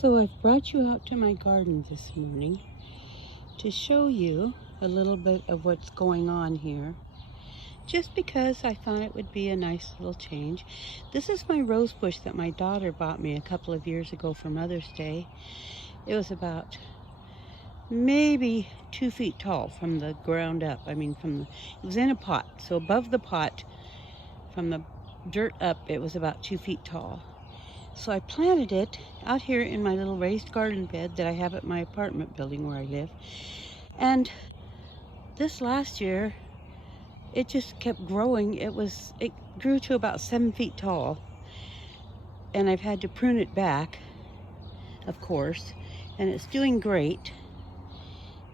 So I've brought you out to my garden this morning to show you a little bit of what's going on here, just because I thought it would be a nice little change. This is my rose bush that my daughter bought me a couple of years ago for Mother's Day. It was about maybe 2 feet tall from the ground up. It was in a pot, so above the pot, from the dirt up, it was about 2 feet tall. So I planted it out here in my little raised garden bed that I have at my apartment building where I live. And this last year, it just kept growing. It grew to about 7 feet tall. And I've had to prune it back, of course. And it's doing great.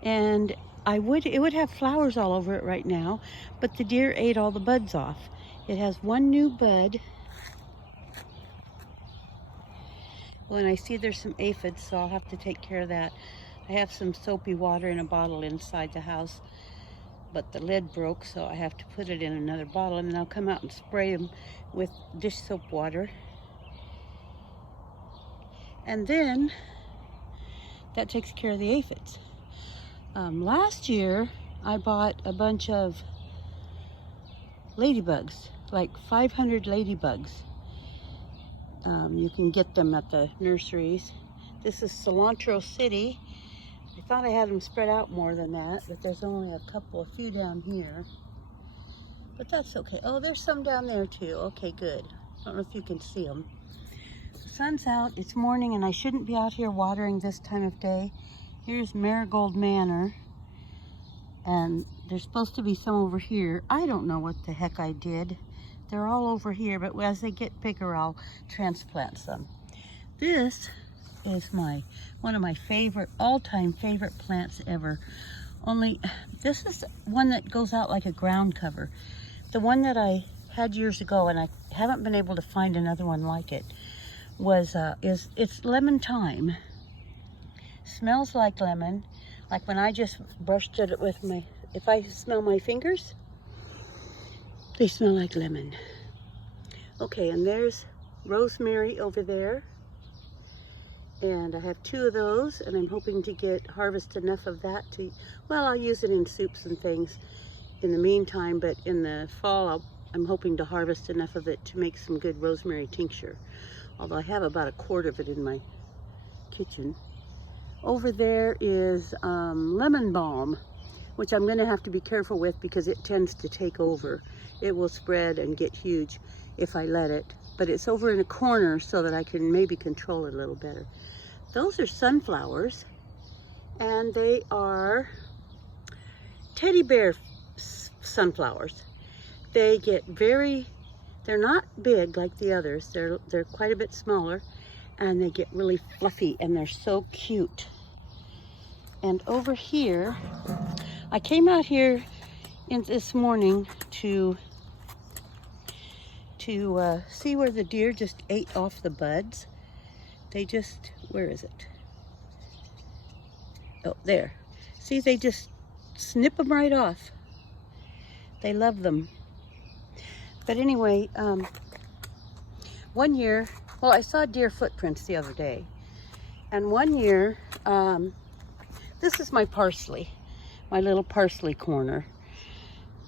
And it would have flowers all over it right now, but the deer ate all the buds off. It has one new bud. Well, and I see there's some aphids, so I'll have to take care of that. I have some soapy water in a bottle inside the house, but the lid broke, so I have to put it in another bottle, and then I'll come out and spray them with dish soap water. And then that takes care of the aphids. Last year, I bought a bunch of ladybugs, like 500 ladybugs. You can get them at the nurseries. This is Cilantro City. I thought I had them spread out more than that, but there's only a few down here. But that's okay. Oh, there's some down there too. Okay, good. I don't know if you can see them. The sun's out, it's morning, and I shouldn't be out here watering this time of day. Here's Marigold Manor, and there's supposed to be some over here. I don't know what the heck I did. They're all over here, but as they get bigger, I'll transplant some. This is one of my all-time favorite plants ever. Only, this is one that goes out like a ground cover. The one that I had years ago, and I haven't been able to find another one like it, it's lemon thyme. Smells like lemon, like when I just brushed it with if I smell my fingers, they smell like lemon. Okay, and there's rosemary over there. And I have 2 of those, and I'm hoping to harvest enough of that well, I'll use it in soups and things in the meantime, but in the fall, I'm hoping to harvest enough of it to make some good rosemary tincture. Although I have about a quart of it in my kitchen. Over there is lemon balm, which I'm going to have to be careful with because it tends to take over. It will spread and get huge if I let it. But it's over in a corner so that I can maybe control it a little better. Those are sunflowers, and they are teddy bear sunflowers. They get they're not big like the others. They're quite a bit smaller, and they get really fluffy, and they're so cute. And over here, I came out here this morning to see where the deer just ate off the buds. Where is it? Oh, there. See, they just snip them right off. They love them. But anyway, one year, well, I saw deer footprints the other day. And one year, this is my parsley, my little parsley corner.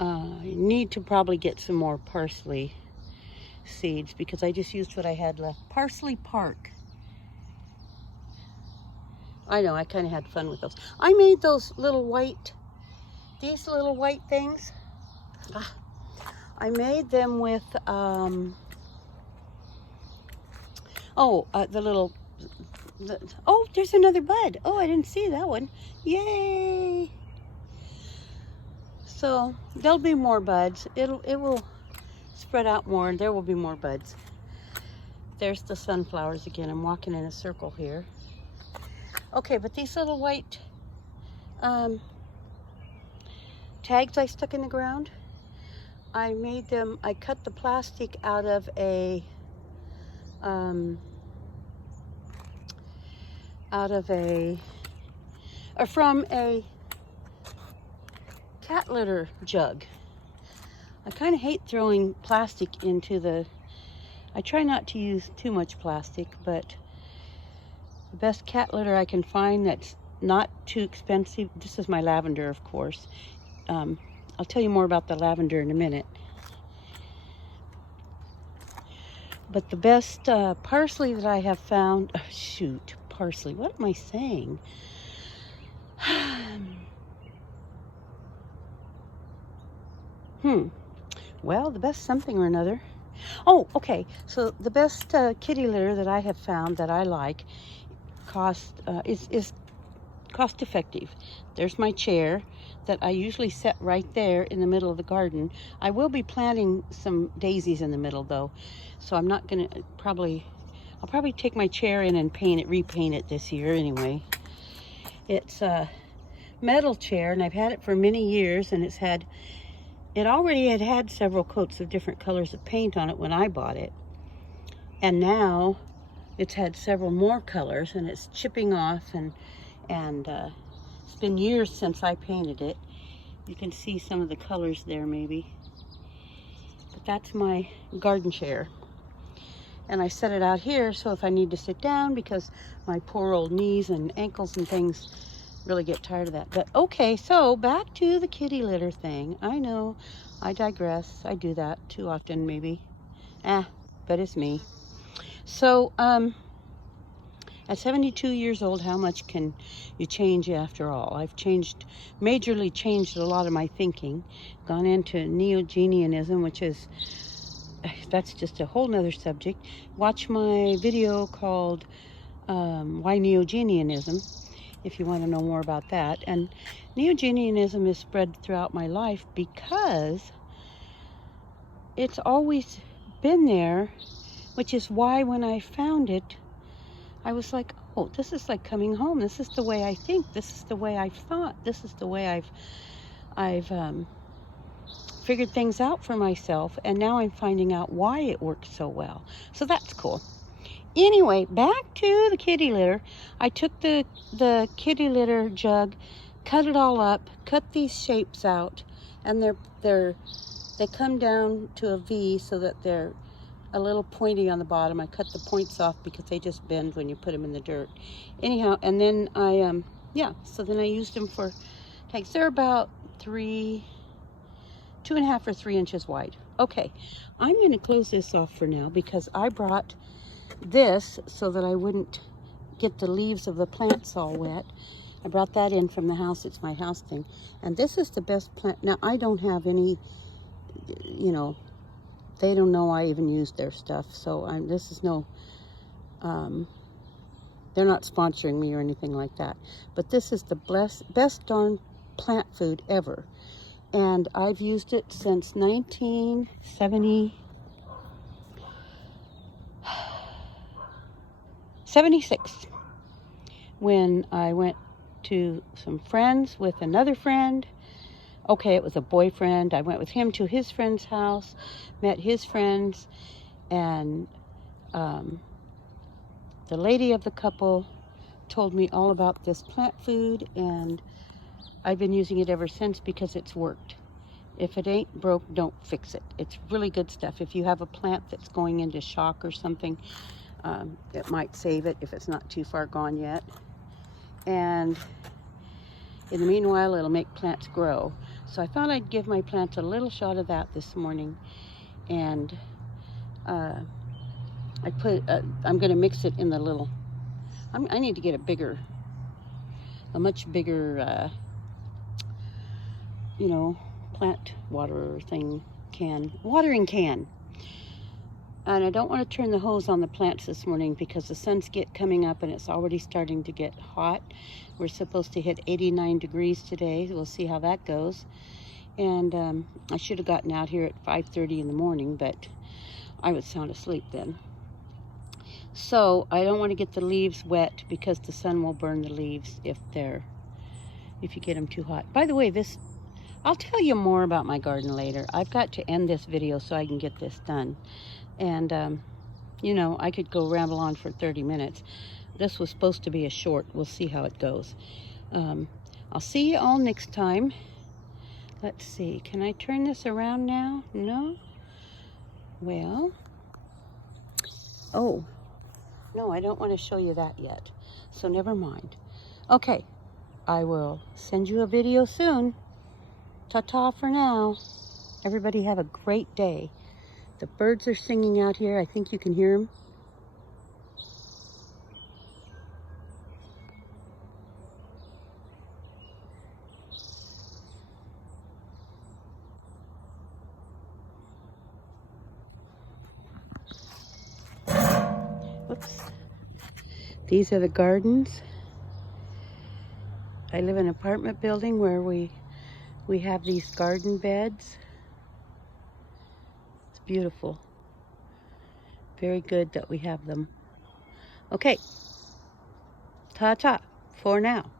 I need to probably get some more parsley seeds because I just used what I had left. Parsley Park. I know, I kind of had fun with those. I made these little white things. I made them with, oh, there's another bud. Oh, I didn't see that one. Yay! So there'll be more buds. It will spread out more, and there will be more buds. There's the sunflowers again. I'm walking in a circle here. Okay, but these little white tags I stuck in the ground, I cut the plastic out of from a cat litter jug. I kind of hate throwing plastic into I try not to use too much plastic, but The best cat litter I can find that's not too expensive. This is my lavender, of course. I'll tell you more about the lavender in a minute. But the best parsley that I have found, oh, shoot, parsley, what am I saying? Well, the best something or another. Oh, okay, so the best kitty litter that I have found that I like is cost effective. There's my chair that I usually set right there in the middle of the garden. I will be planting some daisies in the middle though, so I'm not gonna I'll probably take my chair in and repaint it this year anyway. It's a metal chair and I've had it for many years, and it already had several coats of different colors of paint on it when I bought it, and now it's had several more colors and it's chipping off, and it's been years since I painted it. You can see some of the colors there maybe. But that's my garden chair. And I set it out here so if I need to sit down, because my poor old knees and ankles and things really get tired of that. But okay, so back to the kitty litter thing. I know, I digress. I do that too often maybe. But it's me. So, at 72 years old, how much can you change after all? I've majorly changed a lot of my thinking, gone into neo-Genianism, that's just a whole nother subject. Watch my video called Why Neo-Genianism, if you want to know more about that. And neo-Genianism is spread throughout my life because it's always been there, which is why when I found it, I was like, oh, this is like coming home. This is the way I think. This is the way I've thought. This is the way I've figured things out for myself. And now I'm finding out why it works so well. So that's cool. Anyway, back to the kitty litter. I took the kitty litter jug, cut it all up, cut these shapes out, and they come down to a V so that they're a little pointy on the bottom. I cut the points off because they just bend when you put them in the dirt. Anyhow, and then so then I used them for tags. They're about 2.5 or 3 inches wide. Okay, I'm going to close this off for now because I brought this so that I wouldn't get the leaves of the plants all wet. I brought that in from the house. It's my house thing. And this is the best plant. Now, I don't have any, they don't know I even use their stuff, so this is no, they're not sponsoring me or anything like that. But this is the best darn plant food ever. And I've used it since 1976, when I went to some friends with another friend. Okay, it was a boyfriend. I went with him to his friend's house, met his friends, and the lady of the couple told me all about this plant food, and I've been using it ever since because it's worked. If it ain't broke, don't fix it. It's really good stuff. If you have a plant that's going into shock or something, it might save it if it's not too far gone yet. And in the meanwhile, it'll make plants grow. So I thought I'd give my plants a little shot of that this morning. And I'm going to mix it in the little, I need to get a much bigger, plant watering can. And I don't want to turn the hose on the plants this morning because the sun's coming up and it's already starting to get hot. We're supposed to hit 89 degrees today. We'll see how that goes. And I should have gotten out here at 5:30 in the morning, but I was sound asleep then. So I don't want to get the leaves wet because the sun will burn the leaves if you get them too hot. By the way, I'll tell you more about my garden later. I've got to end this video so I can get this done. And, I could go ramble on for 30 minutes. This was supposed to be a short. We'll see how it goes. I'll see you all next time. Let's see. Can I turn this around now? No? Well. Oh. No, I don't want to show you that yet. so never mind. Okay, I will send you a video soon. Ta-ta for now. Everybody have a great day. The birds are singing out here. I think you can hear them. Whoops. These are the gardens. I live in an apartment building where we have these garden beds. It's beautiful. Very good that we have them. Okay. Ta-ta for now.